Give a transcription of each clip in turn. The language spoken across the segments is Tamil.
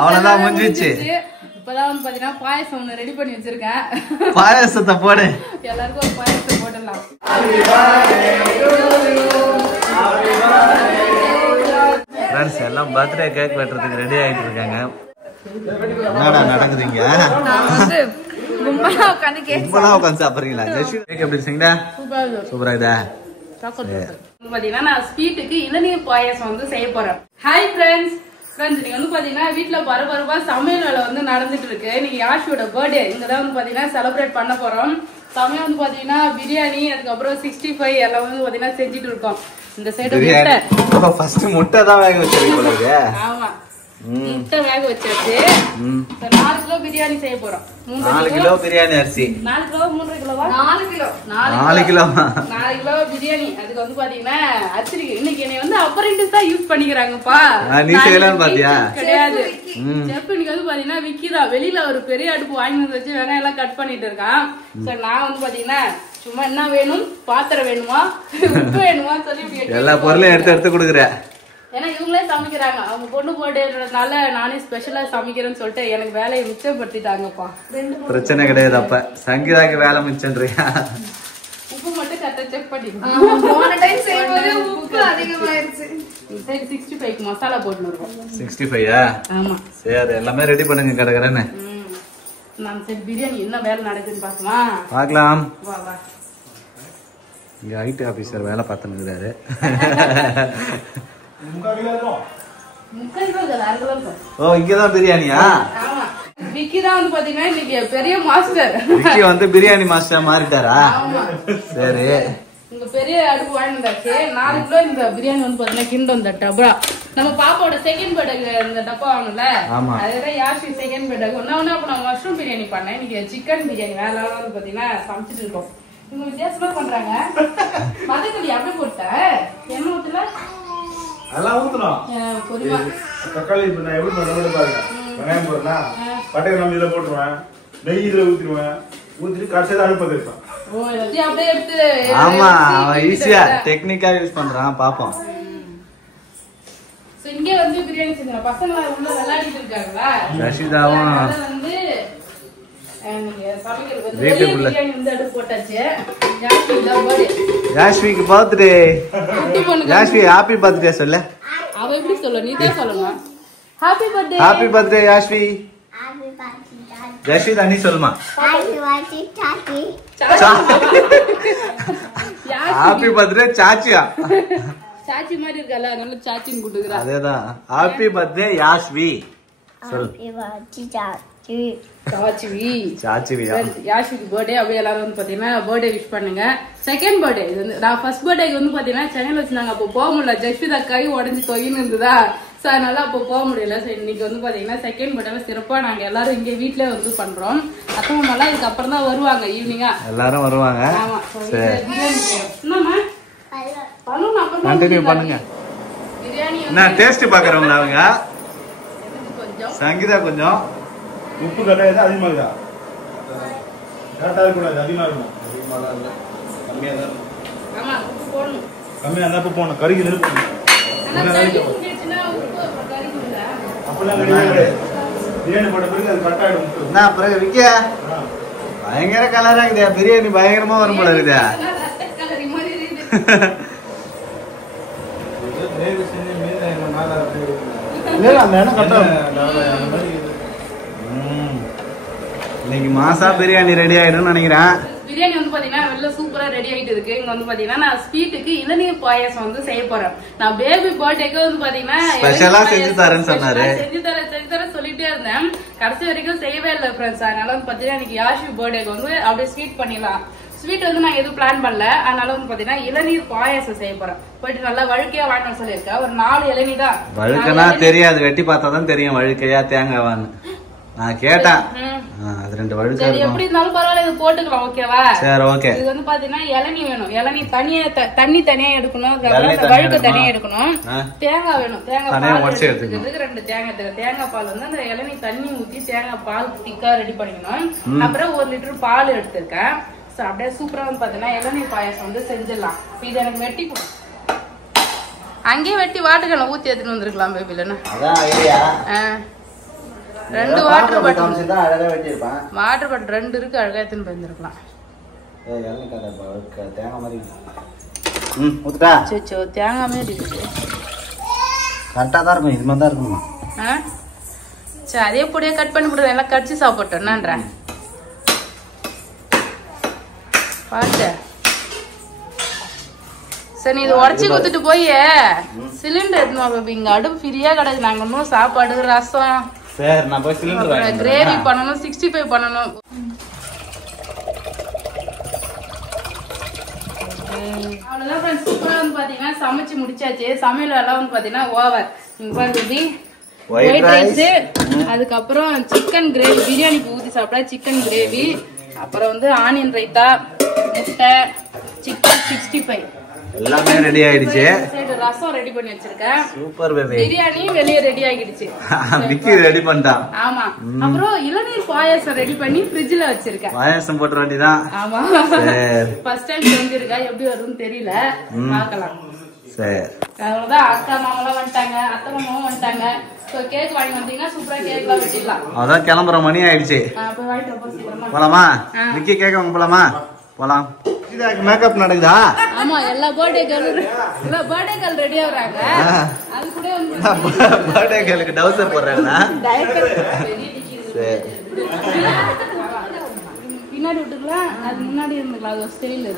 அவ்வளவுதான் முடிஞ்சிச்சு. இப்பதான் வந்து பாத்தீங்கன்னா பாயசம் ஒண்ணு ரெடி பண்ணி வச்சிருக்கேன். பாயசத்தை போடு. எல்லாருக்கும் ஒரு பாயசத்தை போடலாம். ஃப்ரெண்ட்ஸ் எல்லாம் பர்த்டே கேக் வெட்டுறதுக்கு ரெடி ஆயிட்டு இருக்காங்க. என்னடா நடக்குதுங்க? கும்பலா உட்காந்து சாப்பிடுறீங்களா? கேக் எப்படி இருக்கீங்க? சூப்பரா இதா பாத்தீங்கன்னா நான் ஸ்வீட்டுக்கு இளநீர் பாயசம் வந்து செய்ய போறேன். ஹாய் ஃப்ரெண்ட்ஸ், நீங்க வந்து பாத்தீங்கன்னா வீட்டுல பரபரப்பா சமையல் வேலை வந்து நடந்துட்டு இருக்கு. நீங்க யாஷியோட பர்த்டே இங்கதான் வந்து பாத்தீங்கன்னா செலிப்ரேட் பண்ண போறோம். சமையல் வந்து பாத்தீங்கன்னா பிரியாணி, அதுக்கப்புறம் 65 எல்லாம் வந்து பாத்தீங்கன்னா செஞ்சுட்டு இருக்கோம். இந்த சைடு முட்டை தான் வேக வச்சிருக்கீங்க. ஆமா, முட்டை வேக வச்சாச்சு. 4 கிலோ பிரியாணி செய்ய போறோம். 4 கிலோ பிரியாணி அரிசி. 4 கிலோ 3 கிலோவா? 4 கிலோ. 4 கிலோ பிரியாணி. அதுக்கு வந்து பாத்தீங்கன்னா அரிசி இன்னைக்கு என்னை வந்து அப்பரண்டிஸா யூஸ் பண்ணிக்கிறாங்கப்பா. நீ செய்யலாம் பாத்தியா? கிடையாது, செஃப் இன்னைக்கு வந்து பாத்தீங்கன்னா விக்கிதா வெளியில ஒரு பெரிய அடுப்பு வாங்கி வந்து வச்சு வெங்காயம் எல்லாம் கட் பண்ணிட்டு இருக்கான். சரி, நான் வந்து பாத்தீங்கன்னா சும்மா என்ன வேணும், பாத்திரம் வேணுமா, உப்பு வேணுமா சொல்லி எல்லா பொருளையும் எடுத்து கொடுக்குறேன். ஏன்னா இவங்களே சமைக்கிறாங்க. அவங்க பொண்ணு போட்டதுனால நானே ஸ்பெஷலா சமைக்கிறேன்னு சொல்லிட்டு எனக்கு வேலையை மிச்சப்படுத்திட்டாங்கப்பா. பிரச்சனை கிடையாது. அப்ப சங்கீதாக்கு வேலை மிச்சம்ன்றியா? உப்பு மட்டும் கரெக்டா செக் பண்ணிக்கணும். 65 மசாலா போட்டு இருக்கோம். 65? ஆமா. சரி, எல்லாமே ரெடி பண்ணுங்க கடகரன்னு. நான் சரி பிரியாணி என்ன வேலை நடக்குதுன்னு பாக்கலாம். பாக்கலாம். வா வா. இங்க ஐடி ஆபீசர் வேலை பார்த்துன்னு இருக்காரு. ஓ, இங்கதான் பிரியாணியா? விக்கி தான் வந்து பாத்தீங்கன்னா இன்னைக்கு பெரிய மாஸ்டர். விக்கி வந்து பிரியாணி மாஸ்டர் மாறிட்டாரா? சரி, இங்க பெரிய அடுப்பு வாங்கி வந்தாச்சு. 4 கிலோ இந்த பிரியாணி வந்து பாத்தீங்கன்னா கிண்டம் இந்த டப்பா. நம்ம பாப்பாவோட செகண்ட் பர்த்டே இந்த டப்பா வாங்கல, அதுதான் யாஷி செகண்ட் பர்த்டே. ஒன்னு அப்ப நான் மஷ்ரூம் பிரியாணி பண்ணேன். இன்னைக்கு சிக்கன் பிரியாணி வேற வந்து பாத்தீங்கன்னா சமைச்சிட்டு இருக்கோம். இவங்க வித்தியாசமா பண்றாங்க. மதக்கடி அப்படியே போட்ட என்ன ஊத்துல அதெல்லாம் ஊத்துறோம். தக்காளி இப்ப நான் எப்படி பண்ண பாருங்க. வெங்காயம் போடுறேன், பட்டை நம்ம இதுல போட்டுருவேன், நெய் இதுல ஊத்திடுவேன், ஊத்திட்டு கடைசியில அடுப்பு வைப்பேன். ஆமா, அவன் ஈஸியா டெக்னிக்கா யூஸ் பண்றான். பாப்போம். இங்க வந்து பிரியாணி செஞ்ச பசங்க உள்ள விளையாடிட்டு இருக்காங்களா? ரஷிதாவும் வந்து வீட்டுக்குள்ள பிரியாணி வந்து அடுப்பு போட்டாச்சு. யாஷ்விக்கு பர்த்டே. யாஷ்வி ஹாப்பி பர்த்டே சொல்லு. அவ எப்படி சொல்ல? நீ தான் சொல்லணும். Happy birthday. Happy birthday Yashvi. Yashvi தண்ணி சொல்லுமா. Happy birthday சாச்சியா? சாச்சி மாதிரி இருக்கல, அதனால சாச்சின்னு கூப்பிடுறா. அதேதான். ஹாப்பி பர்த்டே யாஷ்வி சொல். யாஷிக்கு பர்த்டே அப்படியே எல்லாரும் வந்து பாத்தீங்கன்னா பர்த்டே விஷ் பண்ணுங்க. செகண்ட் பர்த்டே இது வந்து நான் ஃபர்ஸ்ட் பர்த்டேக்கு வந்து பாத்தீங்கன்னா சென்னையில வச்சிருந்தாங்க. அப்போ போக முடியல, ஜஸ்விதா கை உடஞ்சி தொகின்னு இருந்ததா. சோ அதனால அப்போ போக முடியல. சோ இன்னைக்கு வந்து பாத்தீங்கன்னா செகண்ட் பர்த்டே சிறப்பா நாங்க எல்லாரும் இங்க வீட்டுல வந்து பண்றோம். அத்தவங்க எல்லாம் இதுக்கு அப்புறம் தான் வருவாங்க, ஈவினிங்கா எல்லாரும் வருவாங்க. ஆமா, என்னமா கண்டினியூ பண்ணுங்க. பிரியாணி என்ன டேஸ்ட் பாக்குறவங்க அவங்க சங்கீதா கொஞ்சம் உப்பு கட்டாயது அதிகமா இருக்கா? கரெக்டா இருக்கக்கூடாது, அதிகமா இருக்கும். கம்மியா தான். ஆமா, உப்பு போடணும். கம்மியா இருந்தா உப்பு போடணும். கறிக்கு நெருப்பு அப்பெல்லாம் கிடையாது. பிரியாணி போட்ட பிறகு அது கரெக்டா இருக்கும். என்ன பிறகு விக்க பயங்கர கலரா இருக்குதா? பிரியாணி பயங்கரமா வரும் போல இருக்குதா? இன்னைக்கு மாசா பிரியாணி ரெடி ஆயிடும் நினைக்கிறேன். பிரியாணி வந்து பாத்தீங்கன்னா வெளில சூப்பரா ரெடி ஆயிட்டு இருக்கு. இங்க வந்து பாத்தீங்கன்னா நான் ஸ்வீட்டுக்கு இளநீர் பாயசம் வந்து செய்ய போறேன். நான் பேபி பர்த்டேக்கு வந்து பாத்தீங்கன்னா ஸ்பெஷலா செஞ்சு தரேன்னு சொன்னாரு. செஞ்சு தர சொல்லிட்டே இருந்தேன். கடைசி வரைக்கும் செய்யவே இல்லை ஃப்ரெண்ட்ஸ். அதனால வந்து பாத்தீங்கன்னா இன்னைக்கு யாஷி பர்த்டேக்கு வந்து அப்படியே ஸ்வீட் பண்ணிடலாம். ஸ்வீட் வந்து நான் எதுவும் பிளான் பண்ணல. அதனால வந்து பாத்தீங்கன்னா இளநீர் பாயசம் செய்ய போறேன். போயிட்டு நல்லா வழுக்கையா வாங்கணும்னு சொல்லியிருக்கேன். ஒரு 4 இளநீர் தான். வழுக்கனா தெரியாது, வெட்டி பார்த்தா தான் தெரியும் வழுக்கையா தேங்காவான்னு. நான் கேட்டேன். அது 2 வழுக்கா இருக்கும். எப்படி இருந்தாலும் பரவாயில்ல, இது போட்டுக்கலாம். ஓகேவா? சரி, ஓகே. இது வந்து பாத்தீங்கன்னா இளநீ வேணும். இளநீ தனியா தண்ணி தனியா எடுக்கணும், வழுக்க தனியா எடுக்கணும். தேங்காய் வேணும். தேங்காய் பால் எடுத்துக்கிறதுக்கு 2 தேங்காய். தேங்காய் பால் வந்து அந்த இளநீ தண்ணி ஊத்தி தேங்காய் பால் திக்கா ரெடி பண்ணிக்கணும். அப்புறம் 1 லிட்டர் பால் எடுத்திருக்கேன். அப்படியே சூப்பரா வந்து பாத்தீங்கன்னா இளநீர் பாயசம் வந்து செஞ்சிடலாம். இது எனக்கு வெட்டி கொடு. அங்கேயே வெட்டி வாட்டர்கேன்ல ஊத்தி எடுத்துட்டு வந்திருக்கலாம் பேபி இல்லைன்னா. அதான் ஐடியா. 2 வாட்டர் பாட்டில் தான் அழகா வெட்டியிருப்பான். வாட்டர் பாட்டில் 2 இருக்கு, அழகா எடுத்துன்னு போயிருந்திருக்கலாம். தேங்காய் மாதிரி. ஊத்துட்டா. சோ தேங்காய் மாதிரி இருக்கு. கரெக்டா தான் இருக்கும். இது மாதிரி தான் இருக்குமா? சரி அதே பொடியா கட் பண்ணி போடுறேன். எல்லாம் கடிச்சு சாப்பிட்டோம் என்னன்ற பாத்து. சரி நீ இது உடச்சி குத்துட்டு போய் சிலிண்டர் எடுத்துமா. இங்க அடுப்பு ஃப்ரீயா கிடக்கு. நாங்க இன்னும் சாப்பாடு ரசம் சரி நான் போய் சிலிண்டர் கிரேவி பண்ணணும், 65 பண்ணணும். அவ்வளவுதான் ஃப்ரெண்ட்ஸ். சூப்பரா வந்து பாத்தீங்கன்னா சமைச்சு முடிச்சாச்சு. சமையல் எல்லாம் வந்து பாத்தீங்கன்னா ஓவர். இங்க பாருங்க ஒயிட் ரைஸ், அதுக்கப்புறம் சிக்கன் கிரேவி, பிரியாணிக்கு ஊத்தி சாப்பிட்டா சிக்கன் கிரேவி, அப்புறம் வந்து ஆனியன் ரைத்தா, முட்டை, சிக்கன் 65 எல்லாமே ரெடி ஆயிடுச்சு. ரசம் ரெடி பண்ணி வச்சிருக்கேன். Super baby. பிரியாணி வெளியே ரெடி ஆகிடுச்சு. விக்கி ரெடி பண்ணிட்டான். ஆமா. அப்புறம் இளநீர் பாயாசம் ரெடி பண்ணி ஃப்ரிட்ஜ்ல வச்சிருக்கேன். பாயாசம் போட்ட வேண்டியதான். ஆமா. ஃபர்ஸ்ட் டைம் செஞ்சிருக்கா, எப்படி வரும்னு தெரியல, பார்க்கலாம். சரி அவ்வளவுதான். அக்கா மாமாலாம் வந்துட்டாங்க, அத்தை மாமாவும் வந்துட்டாங்க. சோ கேக் வாங்கி வந்தீங்கன்னா சூப்பரா கேக்லாம் வெட்டிடலாம். அதான் கிளம்புற மணி ஆயிடுச்சு. போய் வாங்கிட்டு போ சீக்கிரமா. போலாமா? விக்கி கேக் வாங்க போலாமா? போலாம். மேக்கப் நடக்குதா? ஆமா, எல்லா பர்த்டே கேர்ள் ரெடி ஆகுறாங்க. அது கூட பர்த்டே கேர்ளுக்கு டவுசர் போடுறாங்களா? சரி பின்னாடி விட்டுக்கலாம், அது முன்னாடி இருந்துக்கலாம். அது ஸ்டைல்.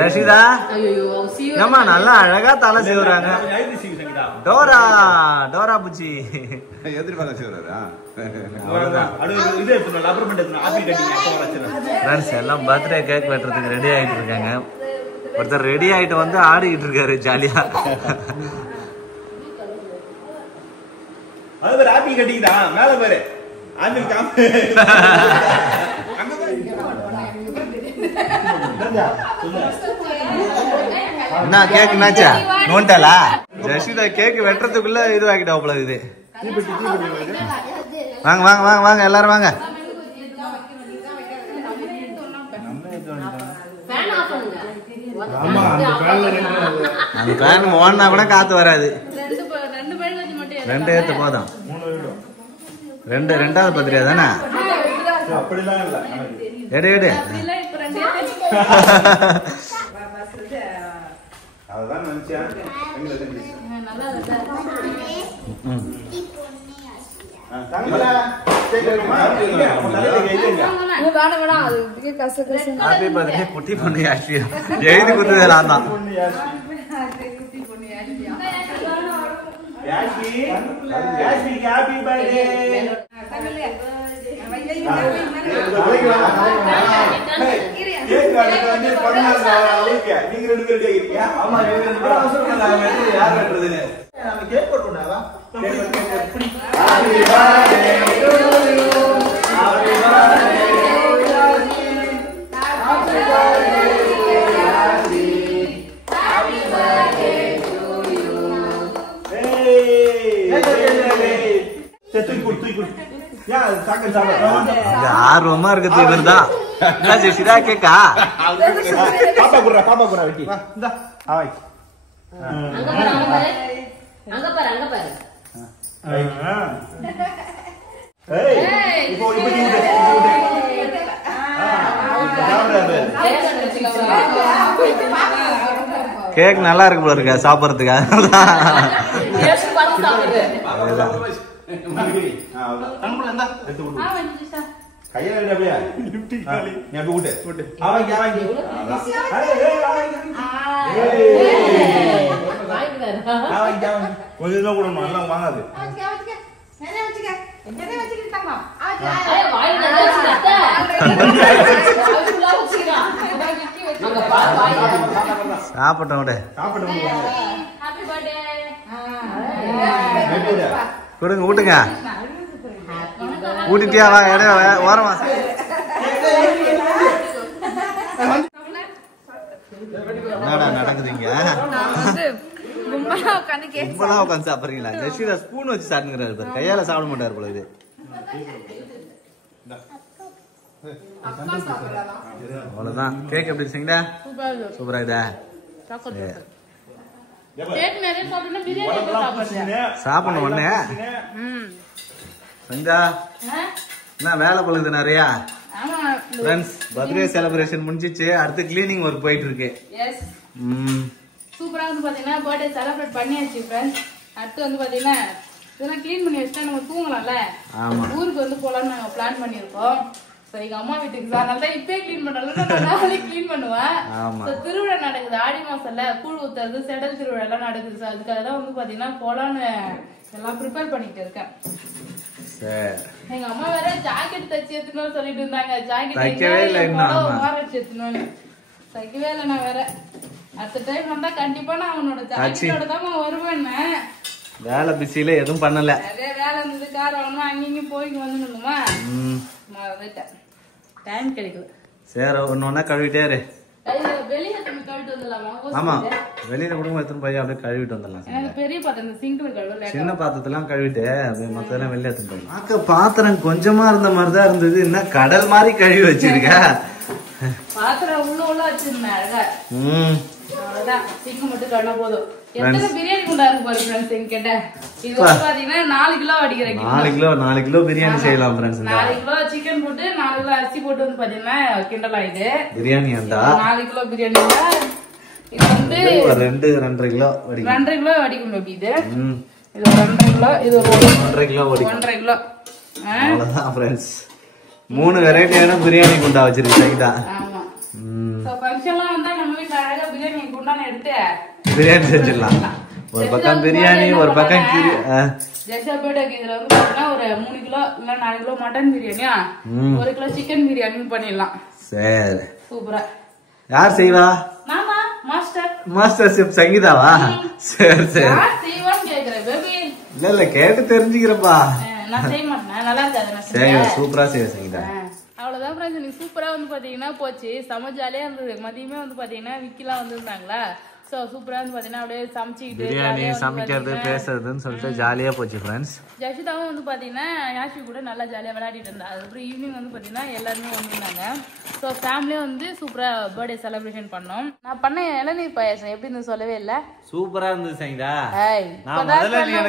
ரஷிதா ஏமா நல்லா அழகா தலை செய்வாங்க. டோரா புச்சி எதிர்பார்க்க செய்வாரா? எல்லாம் பர்த்டே கேக் வெட்டுறதுக்கு ரெடி ஆயிட்டு இருக்காங்க. ஒருத்தர் ரெடி ஆயிட்டு வந்து ஆடிக்கிட்டு இருக்காரு ஜாலியா. ஆப்பிள் கட்டிக்கிட்டா மேல பாரு. ஆப்பிள் என்ன கேக் என்னாச்சா? நோண்டாலா? ஜெசிதா கேக் வெட்டுறதுக்குள்ள இது ஆகிட்டா போல. இது வாங்க வாங்க வாங்க வாங்க எல்லாரும் வாங்க. அந்த ஃபேன் ஓடனா கூட காத்து வராது. 2 ஏத்து போதும். 2வது பத்திரியா தானே? அப்படிலாம் இல்ல. எடு எடு. அதுதான் நினைச்சேன். குட்டி பொண்ணு ஆக்சுவலி எழுதி கொடுத்தது நான் தான். ஆர்வமா இருக்குது இவர்தான். கேக்கா பாப்பா குடுறா, பாப்பா குடுறா வெட்டி. அங்க பாரு அங்க பாரு. இப்போ இப்படி கேக் நல்லா இருக்கு போல இருக்க சாப்பிடறதுக்கு. கொஞ்சம் கூட நல்லா வாங்காது. சாப்பிட்டோம் கொடுங்க ஊட்டுங்க. ஊட்டிட்டியா? வா இடையில ஓரமா. என்னடா நடக்குதுங்க? கும்பலா உட்காந்து சாப்பிடுறீங்களா? ஜெசிதா ஸ்பூன் வச்சு சாப்பிடுங்கிறாரு. கையால சாப்பிட மாட்டாரு போல. இது அக்கா சாப்பிடலாம். அவ்வளவுதான். கேக் எப்படி செஞ்சீங்கடா? சூப்பரா இருக்கு. சூப்பரா இதா? சாப்பிடுறது. கேக் நிறைய சாப்பிட்டா பிரியாணி எப்படி சாப்பிடுறது? சாப்பிடணும் ஒண்ணே. சங்கா என்ன வேலை பழுது நிறையா? ஆமா. ஃப்ரெண்ட்ஸ் பர்த்டே செலிப்ரேஷன் முடிஞ்சிச்சு. அடுத்து கிளீனிங் ஒர்க் போயிட்டு இருக்கு. எஸ். சூப்பரா வந்து பாத்தீங்கன்னா பர்த்டே செலிப்ரேட் பண்ணியாச்சு ஃப்ரெண்ட்ஸ். அடுத்து வந்து பாத்தீங்கன்னா இதெல்லாம் க்ளீன் பண்ணி வச்சுட்டா நம்ம தூங்கலாம்ல. ஊருக்கு வந்து போலாம்னு நாங்க பிளான் பண்ணிருக்கோம். சோ எங்க அம்மா வீட்டுக்கு அதனால தான் இப்பயே க்ளீன் பண்ணல. நான் நாளைக்கு க்ளீன் பண்ணுவேன். சோ திருவிழா நடக்குது ஆடி மாசம்ல. கூழ் ஊத்துறது செடல் திருவிழா எல்லாம் நடக்குது. சோ அதுக்காக தான் வந்து பாத்தீங்கன்னா போலான்னு எல்லாம் ப்ரிப்பேர் பண்ணிட்டு இருக்கேன். எங்க அம்மா வேற ஜாக்கெட் தச்சு எடுத்துன்னு சொல்லிட்டு இருந்தாங்க. ஜாக்கெட் தைக்கவே இல்ல இன்னும். மாரச்சு எடுத்துன்னு தைக்கவே இல்ல. நான் வேற அடுத்த டைம் வந்தா கண்டிப்பா நான் அவனோட ஜாக்கெட்டோட தான் வருவேன்னு. வேலை பிஸியில எதுவும் பண்ணல. நிறைய வேலை இருந்தது. கார் வாங்கணும் அங்கேயும் போய்க்கு வந்துருந்தோமா. மறந்துட்டேன். டைம் கிடைக்கல. சரி ஒன்னொன்னா கழுவிட்டே இரு. வெளியில கழுவிட்டு வந்துடலாமா? ஆமா வெளியில குடும்பம் எடுத்துன்னு போய் அப்படியே கழுவிட்டு வந்துடலாம். பெரிய பாத்திரம் சிங்க்ல கழுவல. சின்ன பாத்திரத்தெல்லாம் கழுவிட்டு அப்படியே மொத்தம் வெளில எடுத்துன்னு போய். பார்க்க பாத்திரம் கொஞ்சமா இருந்த மாதிரிதான் இருந்தது. என்ன கடல் மாதிரி கழுவி வச்சிருக்க. பாத்திரம் உள்ள வச்சிருந்தேன் அழகா. அவ்வளவுதான். சிங்க் மட்டும் கழுவ போதும். எத்தனை பிரியாணி குண்டா இருக்கு பாரு ஃப்ரெண்ட்ஸ் என்கிட்ட. இது வந்து பாத்தீங்கன்னா 4 கிலோ அடிக்கிறேன். 4 கிலோ பிரியாணி செய்யலாம் ஃப்ரெண்ட்ஸ். 4 கிலோ சிக்கன் போட்டு 4 கிலோ அரிசி போட்டு வந்து பாத்தீங்கன்னா கிண்டல் ஆயிடுது பிரியாணி. அந்த 4 கிலோ பிரியாணி இது வந்து 2.5 கிலோ 2.5 கிலோ வடிக்கும். எப்படி இது? இது 2.5 கிலோ. இது 1.5 கிலோ வடிக்கும். 1.5 கிலோ. அவ்வளவுதான் ஃப்ரெண்ட்ஸ். 3 வெரைட்டியான பிரியாணி குண்டா வச்சிருக்கு சைதா. ஆமா. சோ ஃபங்க்ஷன்லாம் வந்தா நம்ம வீட்ல அழகா பிரியாணி குண்டான எடுத்து பிரியாணி செஞ்சிடலாம். ஒரு பக்கம் பிரியாணி ஒரு பக்கம் ஜெஷா பர்த்டேக்கு இதுல வந்து பாத்தீங்கன்னா ஒரு 3 கிலோ இல்ல 4 கிலோ மட்டன் பிரியாணியா 1 கிலோ சிக்கன் பிரியாணி பண்ணிடலாம். சரி சூப்பரா. யார் செய்வா? நானா மாஸ்டர். Master chef சங்கீதாவா? சரி சரி. யார் செய்வான்னு கேக்குறேன் பேபி. இல்ல கேட்டு தெரிஞ்சுக்கிறப்பா. நான் செய்ய மாட்டேன். நல்லா இருக்காது. சரி சூப்பரா செய்ய சங்கீதா. அவ்வளவுதான் ஃப்ரெண்ட்ஸ். நீ சூப்பரா வந்து பாத்தீங்கன்னா போச்சு. செம ஜாலியா இருந்தது. மதியமே வந்து பாத்தீங்கன்னா விக்கிலாம் வந்திருந்தாங்களா. சோ சூப்பரா வந்து பாத்தீங்கன்னா அப்படியே சமைச்சிக்கிட்டு பிரியாணி சமைக்கிறது பேசுறதுன்னு சொல்லிட்டு ஜாலியா போச்சு ஃப்ரெண்ட்ஸ். ஜஷிதாவும் வந்து பாத்தீங்கன்னா யாஷி கூட நல்லா ஜாலியா விளையாடிட்டு இருந்தா. அதுக்கப்புறம் ஈவினிங் வந்து பாத்தீங்கன்னா எல்லாருமே வந்திருந்தாங்க. ஸோ ஃபேமிலியும் வந்து சூப்பரா பர்த்டே செலிப்ரேஷன் பண்ணோம். நான் பண்ண இளநீர் பாயாசம் எப்படின்னு சொல்லவே இல்ல. சூப்பரா இருந்தது சங்கீதா.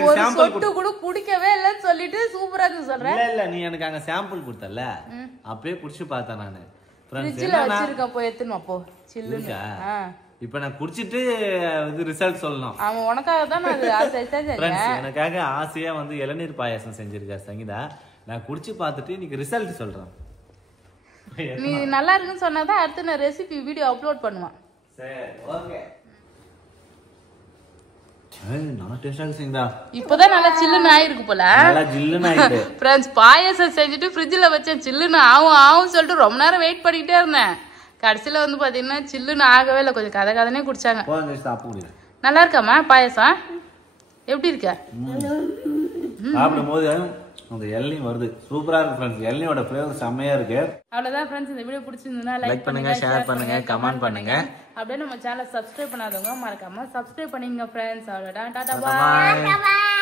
ஒரு சொட்டு கூட குடிக்கவே இல்லன்னு சொல்லிட்டு சூப்பரா இருந்து சொல்றேன். இல்ல நீ எனக்கு அங்க சாம்பிள் கொடுத்தல அப்பவே குடிச்சு பார்த்தேன் நானு. ஃப்ரிட்ஜ்ல வச்சிருக்க போய் எடுத்துன்னு அப்போ சில்லுங்க. இப்ப நான் குடிச்சிட்டு ரிசல்ட் சொல்லணும். அவன் உனக்காக தான் நான் ஆசை செஞ்சேன். எனக்காக ஆசையா வந்து இளநீர் பாயாசம் செஞ்சிருக்கா சங்கீதா. நான் குடிச்சு பார்த்துட்டு இன்னைக்கு ரிசல்ட் சொல்றேன். நீ நல்லா இருக்குன்னு சொன்னாதான் அடுத்து நான் ரெசிபி வீடியோ அப்லோட் பண்ணுவேன். சரி ஓகே. நல்லா டேஸ்டா இருக்கு சங்கீதா. இப்போதான் நல்லா சில்லுன்னு ஆயிருக்கு போல. நல்லா ஜில்லுன்னு ஆயிடுது. ஃப்ரெண்ட்ஸ் பாயாசம் செஞ்சுட்டு ஃப்ரிட்ஜ்ல வச்சேன். சில்லுன்னு ஆகும் சொல்லிட்டு ரொம்ப நேரம் வெயிட் பண்ணிட்டே இருந்தேன். கடைசியில வந்து பாத்தீங்கன்னா சில்லுன்னு ஆகவே இல்லை. கொஞ்சம் கதனே குடிச்சாங்க. நல்லா இருக்காமா பாயசம்? எப்படி இருக்க? சாப்பிடும் போது அந்த இளநீ வருது. சூப்பரா இருக்கு ஃப்ரெண்ட்ஸ். இளநியோட ஃப்ளேவர் செம்மையா இருக்கு. அவ்வளவுதான் ஃப்ரெண்ட்ஸ். இந்த வீடியோ பிடிச்சிருந்தா லைக் பண்ணுங்க, ஷேர் பண்ணுங்க, கமெண்ட் பண்ணுங்க. அப்படியே நம்ம சேனலை சப்ஸ்கிரைப் பண்ணாதவங்க மறக்காம சப்ஸ்கிரைப் பண்ணிங்க ஃப்ரெண்ட்ஸ். அவ்வளவுதான். டாடா பாய்.